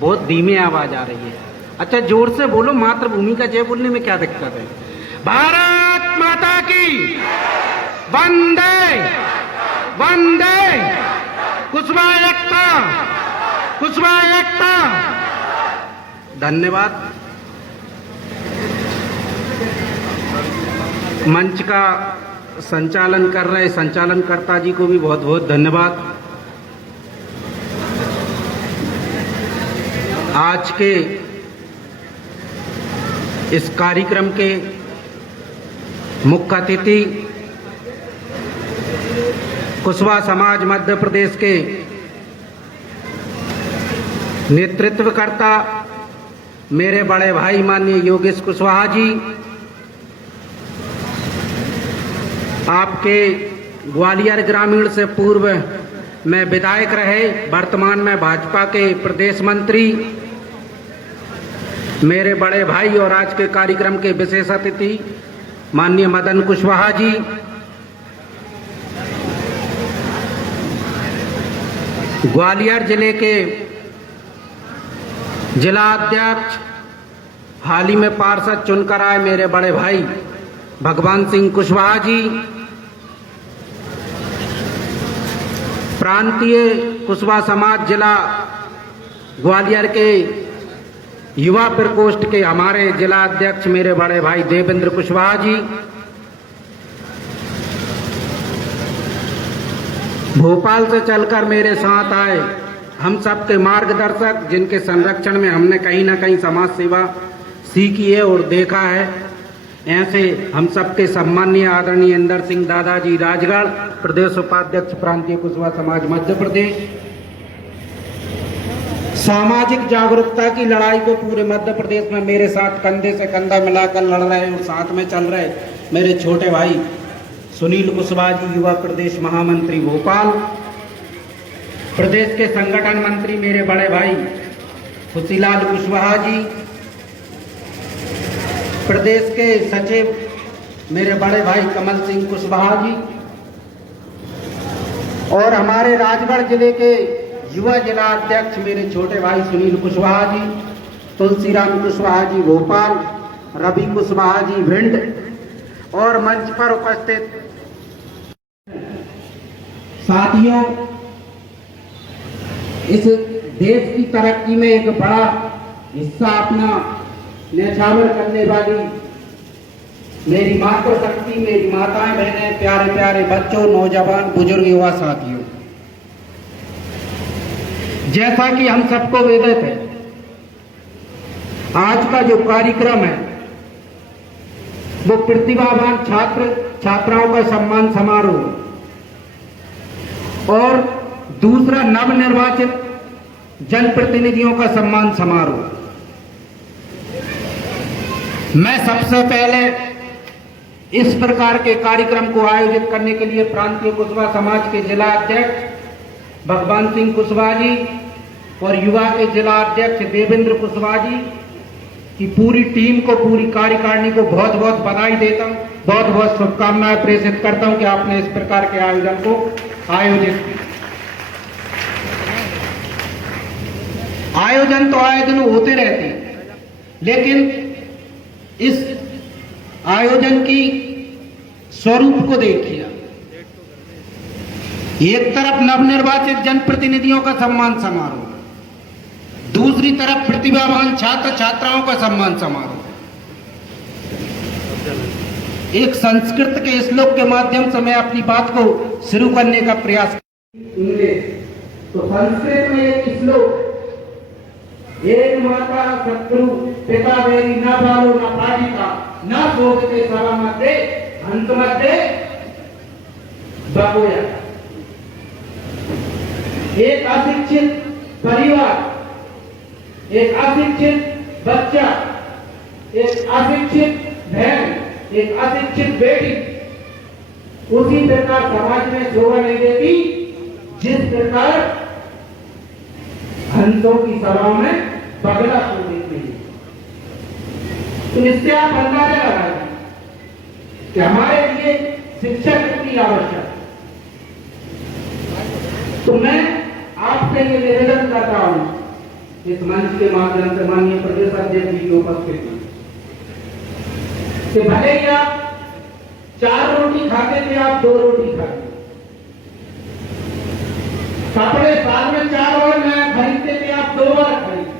बहुत धीमी आवाज आ रही है। अच्छा जोर से बोलो, मातृभूमि का जय बोलने में क्या दिक्कत है। भारत माता की वंदे वंदे, कुशवाहा एकता, कुशवाहा एकता। धन्यवाद। मंच का संचालन कर रहे संचालनकर्ता जी को भी बहुत बहुत धन्यवाद। आज के इस कार्यक्रम के मुख्य अतिथि कुशवाहा समाज मध्य प्रदेश के नेतृत्वकर्ता मेरे बड़े भाई माननीय योगेश कुशवाहा जी, आपके ग्वालियर ग्रामीण से पूर्व में विधायक रहे, वर्तमान में भाजपा के प्रदेश मंत्री मेरे बड़े भाई और आज के कार्यक्रम के विशेष अतिथि माननीय मदन कुशवाहा जी, ग्वालियर जिले के जिला अध्यक्ष, हाल ही में पार्षद चुनकर आए मेरे बड़े भाई भगवान सिंह कुशवाहा जी, प्रांतीय कुशवाहा समाज जिला ग्वालियर के युवा प्रकोष्ठ के हमारे जिला अध्यक्ष मेरे बड़े भाई देवेंद्र कुशवाहा जी, भोपाल से चलकर मेरे साथ आए हम सबके मार्गदर्शक, जिनके संरक्षण में हमने कहीं ना कहीं समाज सेवा सीखी है और देखा है, ऐसे हम सबके सम्माननीय आदरणीय इंदर सिंह दादाजी राजगढ़, प्रदेश उपाध्यक्ष प्रांतीय कुशवाहा समाज मध्य प्रदेश। सामाजिक जागरूकता की लड़ाई को पूरे मध्य प्रदेश में मेरे साथ कंधे से कंधा मिलाकर लड़ रहे और साथ में चल रहे मेरे छोटे भाई सुनील कुशवाहा जी, युवा प्रदेश महामंत्री भोपाल, प्रदेश के संगठन मंत्री मेरे बड़े भाई खुशीलाल कुशवाहा जी, प्रदेश के सचिव मेरे बड़े भाई कमल सिंह कुशवाहा जी, और हमारे राजगढ़ जिले के युवा जिला अध्यक्ष मेरे छोटे भाई सुनील कुशवाहा जी, तुलसीराम कुशवाहा जी भोपाल, रवि कुशवाहा जी भिंड, और मंच पर उपस्थित साथियों, इस देश की तरक्की में एक बड़ा हिस्सा अपना न्यौछावर करने वाली मेरी मातृशक्ति, मेरी माताएं बहनें, प्यारे प्यारे बच्चों, नौजवान, बुजुर्ग, युवा साथियों, जैसा कि हम सबको विदित है, आज का जो कार्यक्रम है वो प्रतिभावान छात्र छात्राओं का सम्मान समारोह और दूसरा नवनिर्वाचित जनप्रतिनिधियों का सम्मान समारोह। मैं सबसे पहले इस प्रकार के कार्यक्रम को आयोजित करने के लिए प्रांतीय कुशवाहा समाज के जिला अध्यक्ष भगवान सिंह कुशवाहा जी और युवा के जिला अध्यक्ष देवेंद्र कुशवाहा जी की पूरी टीम को, पूरी कार्यकारिणी को बहुत बहुत बधाई देता हूं, बहुत बहुत शुभकामनाएं प्रेषित करता हूं कि आपने इस प्रकार के आयोजन को आयोजित किया। आयोजन तो आए दिन होते रहते हैं, लेकिन इस आयोजन की स्वरूप को देखिए। एक तरफ नवनिर्वाचित जनप्रतिनिधियों का सम्मान समारोह, दूसरी तरफ प्रतिभावान छात्र छात्राओं का सम्मान समारोह। एक संस्कृत के श्लोक के माध्यम से मैं अपनी बात को शुरू करने का प्रयास सुनिए। तो संस्कृत में एक श्लोक, एक माता शत्रु पिता वेरी न बालो न पाटिका न शोभते सभा मध्य हंस मध्य बबोया। एक अशिक्षित परिवार, एक अशिक्षित बच्चा, एक अशिक्षित बहन, एक अशिक्षित बेटी उसी प्रकार समाज में शोभा नहीं देती जिस प्रकार हंसों की सभा में बगला शोभित नहीं। तो इससे आप अंदाजा लगाइए कि हमारे लिए शिक्षा कितनी आवश्यक है। तो मैं आपसे ये निवेदन करता हूं इस मंच के माध्यम से माननीय प्रदेश अध्यक्ष जी की उपस्थिति कि भले ही आप 4 रोटी खाते थे, आप 2 रोटी खाते, कपड़े साल में 4 बार नया खरीदते थे, आप 2 बार खरीदते,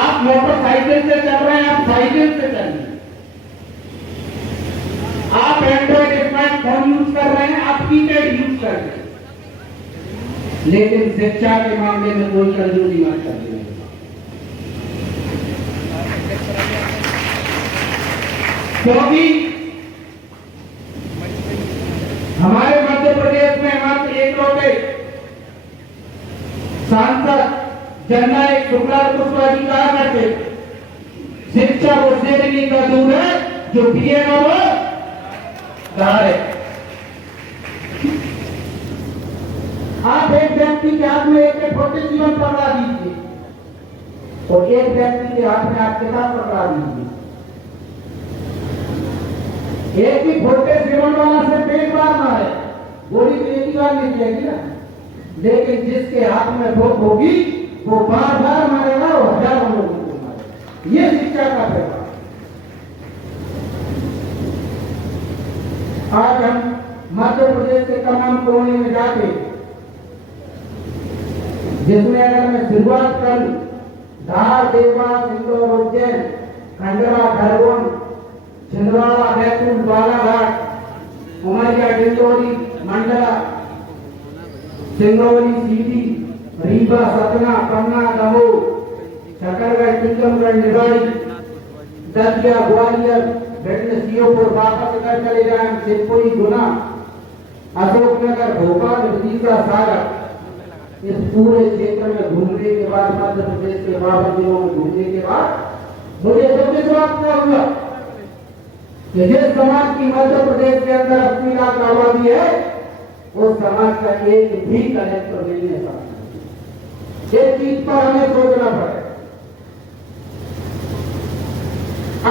आप मोटरसाइकिल से चल रहे हैं, आप साइकिल से चल रहे हैं, आप एंड्रॉइड स्मार्टफोन यूज कर रहे हैं, आप कीपैड यूज कर रहे हैं, लेकिन शिक्षा के मामले में कोई कंजूसी मत करिए। क्योंकि हमारे मध्य प्रदेश में मात्र एकलौते सांसद जननायक शुक्लाल कुशवाहा जी कहा करते, शिक्षा वो श्रेणी का दूर है जो पिए ना वो है। आप एक व्यक्ति के हाथ में एक छोटे जीवन पकड़ा दीजिए और एक व्यक्ति के हाथ में आप किताब पकड़ा दीजिए। एक ही छोटे सेवन वाला से पेट बार मारे, गोली तो एक ही बार नहीं जाएगी ना, लेकिन जिसके हाथ में भूख होगी वो बार बार मारेगा और हजारों लोगों को मारेगा। ये शिक्षा का प्रभाव। आज हम मध्य प्रदेश के तमाम कोने में जाके, जिसमें अगर मैं शुरुआत करूं, धार, देवास, इंदौर, उज्जैन, खंडवा, खरगोन, छिंदवाड़ा, बैतूल, बालाघाट, उमरिया, डिंडोरी, मंडला, सिंगरौली, सीधी, रीवा, सतना, पन्ना, दमोह, शकरगढ़, टीकमगढ़, निवाड़ी, दतिया, ग्वालियर, भिंड, सीहोपुर, वापस अगर चले जाए शिवपुरी, गुना, अशोकनगर, भोपाल, विदिशा, सागर, इस पूरे क्षेत्र में घूमने के बाद, मध्य प्रदेश के 52 जिलों में घूमने के बाद मुझे सब विश्वास क्या हुआ कि जिस समाज की मध्य प्रदेश के अंदर 80 लाख आबादी है, उस समाज का एक भी कलेक्टर नहीं है। इस चीज पर हमें सोचना पड़ेगा।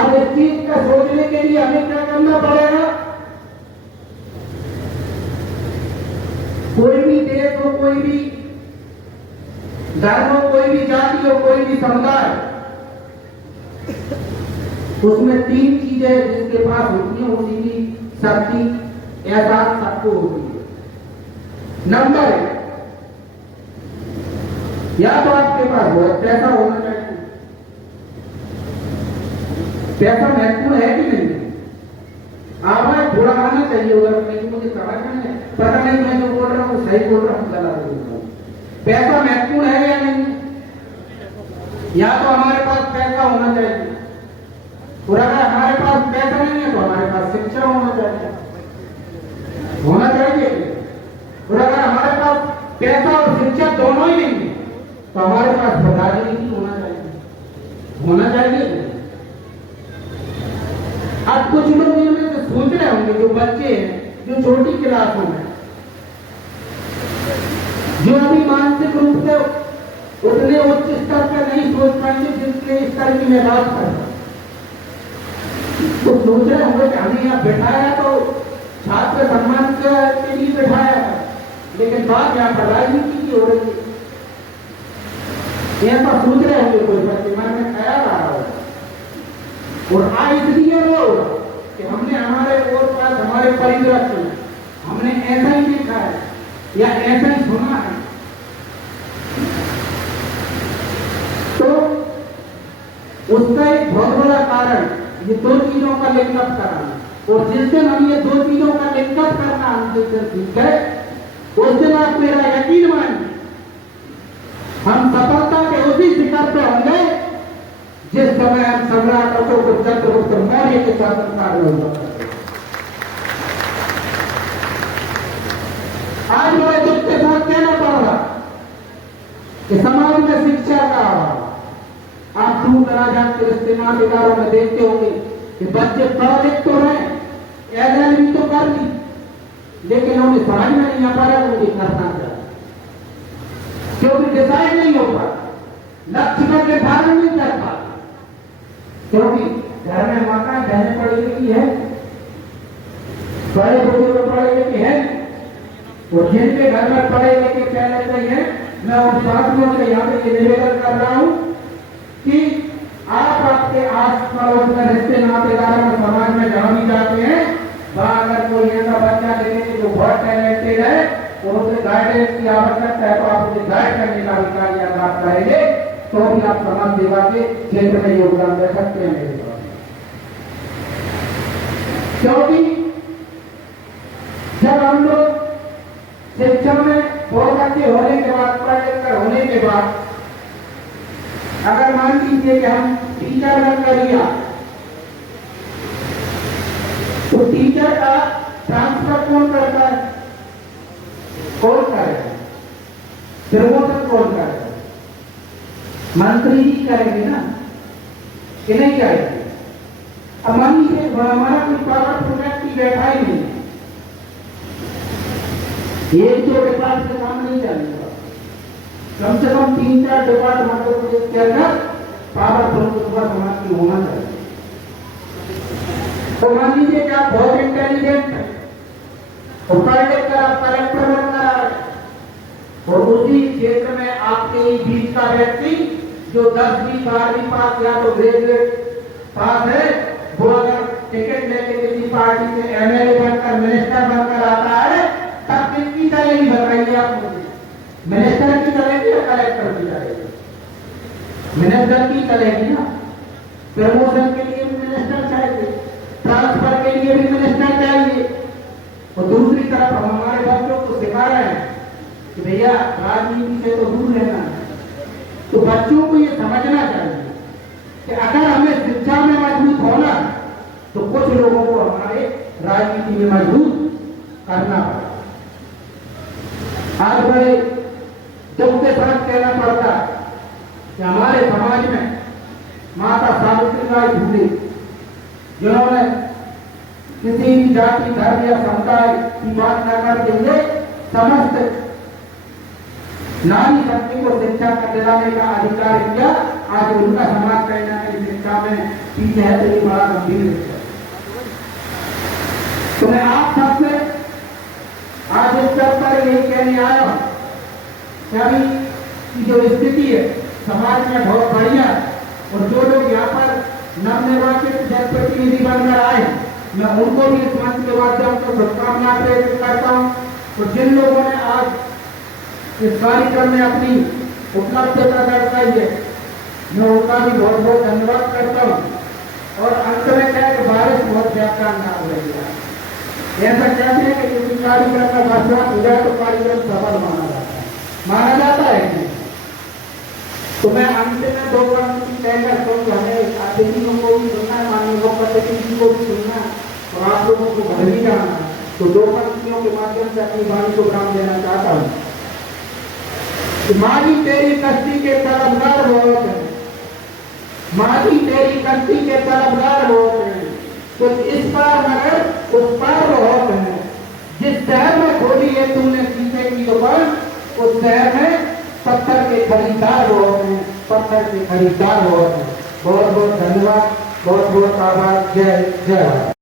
अब इस चीज का सोचने के लिए हमें क्या करना पड़ेगा? कोई भी देश हो, कोई भी धर्म हो, कोई भी जाति हो, कोई भी समुदाय, उसमें 3 चीजें जिसके पास होती है, उसी की शक्ति एहसास सबको होती है। नंबर 1, या तो आपके पास बहुत पैसा होना चाहिए। पैसा महत्वपूर्ण है कि नहीं? आवाज थोड़ा आना चाहिए उधर, मुझे समझ में नहीं, पता नहीं मैं जो बोल रहा हूँ सही बोल रहा हूँ, गलत बोल रहा हूँ। पैसा महत्वपूर्ण है या नहीं? या तो हमारे पास पैसा होना चाहिए, और अगर हमारे पास पैसा नहीं है तो हमारे पास शिक्षा होना चाहिए, होना चाहिए। और अगर हमारे पास पैसा और शिक्षा दोनों ही नहीं है तो हमारे पास राजनीति होना चाहिए, होना चाहिए। अब कुछ लोग इनमें से सोच रहे होंगे, जो बच्चे हैं, जो छोटी क्लासों में, जो अभी मानसिक रूप से उतने उच्च स्तर पर नहीं सोच पाएंगे जिसके स्तर की मैं बात कर रहा हूं, तो सोच रहे होंगे कि हमें यहाँ बैठाया तो छात्र सम्मान के लिए बैठाया है, लेकिन बात यहाँ पर राजनीति की हो रही है। ऐसा सोच रहे होंगे कोई बच्चे, मन में ख्याल आ रहा होगा। और आज इसलिए वो कि हमने हमारे और पास हमारे परिदृश्य में हमने ऐसा ही देखा है या ऐसा ही सुना है, तो उसका एक बहुत बड़ा कारण ये 2 चीजों का लिंकअप करना। और जिस दिन हम ये 2 चीजों का लिंकअप करना हम जिस दिन सीख गए, उस दिन आप मेरा यकीन मानिए हम सफलता के उसी शिखर पे होंगे जिस समय हम सम्राट अशोक चंद्रगुप्त मौर्य के शासनकाल में हुआ। आज बड़े दुख के साथ कहना पड़ रहा कि समाज में शिक्षा का अभाव। आप दूर दराज के इस्तेमाल इदारों में देखते होंगे कि बच्चे पढ़ लिख तो रहे, एलएलबी तो कर ली, लेकिन उन्हें समझ में नहीं आ पा रहा मुझे करना चाहिए, क्योंकि डिसाइड नहीं हो पा, लक्ष्य का निर्धारण नहीं कर पा, क्योंकि घर में माता बहने पढ़ी लिखी है, बड़े बुजुर्ग पढ़े लिखे हैं, और जिनके घर में पढ़े लिखे पहले से हैं मैं उन साथियों से यहाँ पे निवेदन कर रहा हूँ कि आप आपके आस पड़ोस में रिश्ते नातेदारों में समाज में जहाँ भी जाते हैं वहाँ अगर कोई ऐसा बच्चा देखेंगे जो बहुत टैलेंटेड है और उसे गाइडेंस की आवश्यकता है तो आप उसे गाइड करने का भी कार्य अगर आप करेंगे तो भी आप समाज सेवा के क्षेत्र में योगदान दे सकते हैं मेरे पास। क्योंकि जब हम लोग शिक्षा में बहुत अच्छे होने के बाद पढ़ लिख कर होने के बाद अगर मान लीजिए कि हम टीचर बन कर लिया तो टीचर का ट्रांसफर कौन करता है? कौन करेगा? प्रमोशन कौन करेगा? मंत्री जी करेंगे ना कि नहीं करेंगे? अब मान लीजिए हमारा कोई पावरफुल व्यक्ति बैठा ही नहीं, एक दो डिपार्टमेंट से काम नहीं चलेगा, कम से कम 3-4 डिपार्टमेंटों के अंदर पावरफुल समाज की होना चाहिए। तो मान लीजिए कि आप बहुत इंटेलिजेंट हैं और पढ़ लिख कर आप कलेक्टर बनकर आ रहे और उसी क्षेत्र में आपके बीच का व्यक्ति जो 10वीं 12वीं पास या तो ग्रेजुएट पास है वो अगर टिकट लेके किसी पार्टी से एमएलए बनकर मिनिस्टर बनकर आता है तब किसकी चलेगी बताइए आप मुझे? मिनिस्टर की चलेगी या कलेक्टर की चलेगी? मिनिस्टर की चलेगी ना। प्रमोशन के लिए भी मिनिस्टर चाहिए, ट्रांसफर के लिए भी मिनिस्टर चाहिए और दूसरी तरफ हम हमारे बच्चों को सिखा रहे हैं कि भैया राजनीति से तो दूर रहना है। तो बच्चों को ये समझना चाहिए कि अगर हमें शिक्षा में मजबूत होना तो कुछ लोगों को हमारे राजनीति में मजबूत करना पड़ेगा। आज बड़े दुख के साथ कहना पड़ता है कि हमारे समाज में माता सावित्रीबाई फुले जिन्होंने किसी भी जाति धर्म या समुदाय की बात न करते हुए समस्त नारी शक्ति को शिक्षा का दिलाने का अधिकार किया, आज उनका समाज कहीं ना कहीं शिक्षा में पीछे है तो ये बड़ा गंभीर विषय। तो मैं आप सबसे आज इस स्तर पर यही कहने आया हूं कि अभी की जो स्थिति है समाज में बहुत बढ़िया और जो लोग यहाँ पर नवनिर्वाचित जनप्रतिनिधि बनकर आए मैं उनको भी इस मंच के माध्यम से शुभकामना प्रेरित करता हूँ और जिन लोगों ने आज इस कार्यक्रम में अपनी उपलब्धता दर्शाई है मैं उनका भी बहुत बहुत धन्यवाद करता हूँ। और अंत में क्या कि बारिश बहुत व्याख्यान हो रही है, ऐसा कहते हैं कि किसी कार्यक्रम में बरसात हो जाए तो कार्यक्रम सफल माना जाता है कि तो मैं अंत में 2 पंक्ति कहकर तो हमें अतिथियों को भी सुनना है, माननीय मुख्यमंत्री जी को भी सुनना और आप लोगों को घर भी जाना है तो 2 पंक्तियों के माध्यम से अपनी वाणी को विराम देना चाहता हूँ। माँ जी तेरी कश्ती के तलबगार बहुत है, माँ जी तेरी कश्ती के तलबगार बहुत है, कुछ इस पार मगर उस पार बहुत है। जिस शहर में खोली है तूने शीशे की दुकान उस शहर में पत्थर के खरीदार बहुत हैं, पत्थर के खरीदार बहुत हैं। बहुत बहुत धन्यवाद, बहुत बहुत आभार। जय जय।